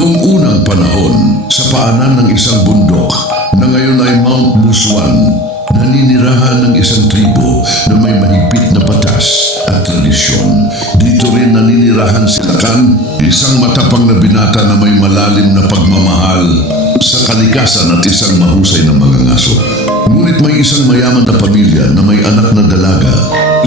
Noong unang panahon, sa paanan ng isang bundok na ngayon ay Mount Busuan, naninirahan ng isang tribo na may mahigpit na batas at tradisyon. Dito rin naninirahan si Lakan, isang matapang na binata na may malalim na pagmamahal sa kalikasan at isang mahusay na mangangaso. Ngunit may isang mayaman na pamilya na may anak na dalaga.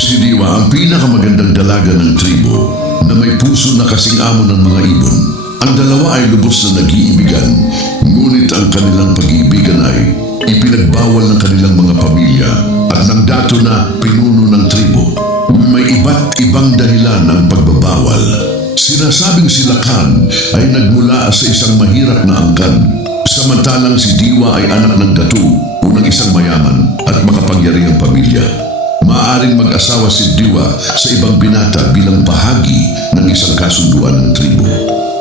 Si Diwa ang pinakamagandang dalaga ng tribo na may puso na kasing amo ng mga ibon. Ang dalawa ay lubos na nag-iibigan, ngunit ang kanilang pag-iibigan ay ipinagbawal ng kanilang mga pamilya at ng dato na pinuno ng tribo. May iba't ibang dahilan ng pagbabawal. Sinasabing si Lakan ay nagmula sa isang mahirap na angkan, samantalang si Diwa ay anak ng datu o ng isang mayaman at makapangyarihang pamilya. Maaaring mag-asawa si Diwa sa ibang binata bilang bahagi ng isang kasunduan ng tribo.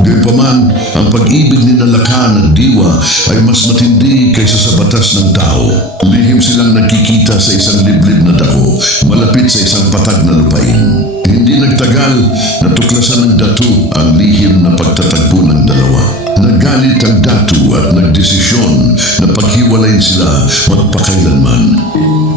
Gayunpaman, ang pag-ibig ni Lakan at Diwa ay mas matindi kaysa sa batas ng tao. Lihim silang nagkikita sa isang liblib na dako, malapit sa isang patag na lupain. Hindi nagtagal, natuklasan ng datu ang lihim na pagtatagpo ng dalawa. Nagalit ang datu at nagdesisyon na paghiwalayin sila magpakailanman.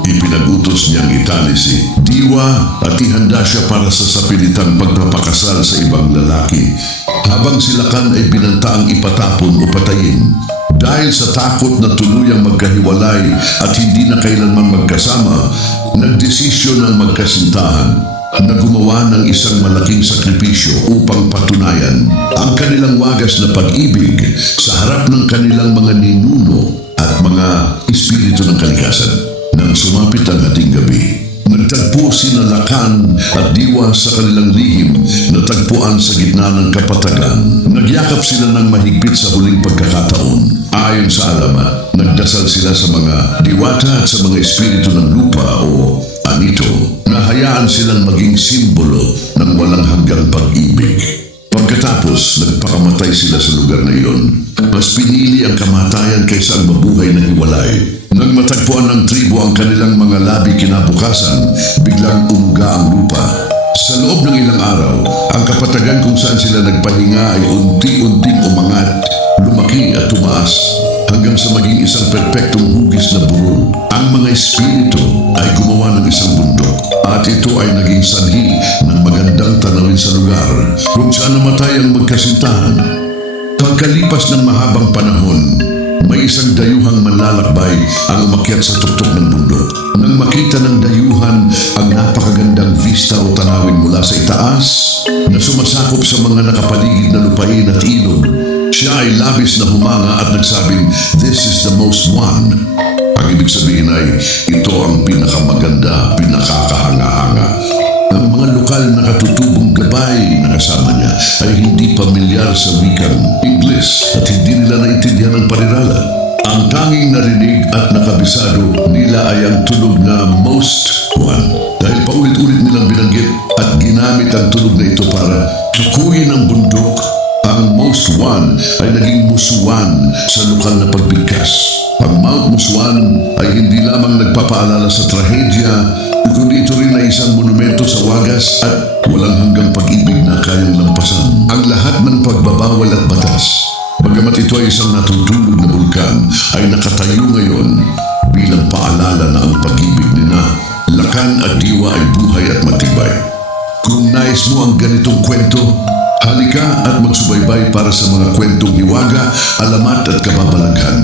Ipinag-utos niyang itali si Diwa at ihanda siya para sa sapilitang pagpapakasal sa ibang lalaki, habang si Lakan ay binantaang ipatapon o patayin. Dahil sa takot na tuluyang magkahiwalay at hindi na kailanman magkasama, nagdesisyon ng magkasintahan na gumawa ng isang malaking sakripisyo upang patunayan ang kanilang wagas na pag-ibig sa harap ng kanilang mga ninuno at mga espiritu ng kalikasan. Nang sumapit ang hating gabi, nagtagpo sina Lakan at Diwa sa kanilang lihim na tagpuan sa gitna ng kapatagan. Nagyakap sila ng mahigpit sa huling pagkakataon. Ayon sa alamat, nagdasal sila sa mga diwata at sa mga espiritu ng lupa o anito na hayaan silang maging simbolo ng walang hanggang pag-ibig. Pagkatapos, nagpakamatay sila sa lugar na iyon. Mas pinili ang kamatayan kaysa ang mabuhay na hiwalay. Nang matagpuan ng tribo ang kanilang mga labi kinabukasan, biglang umuga ang lupa. Sa loob ng ilang araw, ang kapatagan kung saan sila nagpahinga ay unti-unting umangat, lumaki at tumaas, hanggang sa maging isang perpektong hugis na burol. Ang mga espiritu ay gumawa ng isang bundok, at ito ay naging sanhi ng magandang tanawin sa lugar kung saan namatay ang magkasintahan. Pagkalipas ng mahabang panahon, may isang dayuhang manlalakbay ang umakyat sa tuktok ng bundok. Nang makita ng dayuhan ang napakagandang vista o tanawin mula sa itaas na sumasakop sa mga nakapaligid na lupain at ilog, siya ay labis na humanga at nagsabing, "This is the most one." Ang ibig sabihin ay, ito ang pinakamaganda, pinakakahanga-hanga. Ang mga lokal na katutubong gabay na kasama niya ay hindi pamilyar sa wikang Ingles at hindi nila naintindihan ang parirala. Ang tanging narinig at nakabisado nila ay ang tunog na most one. Dahil paulit-ulit nilang binanggit at ginamit ang tunog na ito para tukuyin ang bundok, ang most one ay naging musuan sa lokal na pagbigkas. Ang Mount Musuan ay hindi lamang nagpapaalala sa trahedya, kundi ito rin ay isang monumento sa wagas at walang hanggang pag-ibig na kayang lampasan ang lahat ng pagbabawal at batas. Bagamat ito ay isang natutulog na bulkan, ay nakatayo ngayon bilang paalala na ang pag-ibig nina Lakan at Diwa ay buhay at matibay. Kung nais mo ang ganitong kwento, halika at magsubaybay para sa mga kwentong hiwaga, alamat at kababalaghan.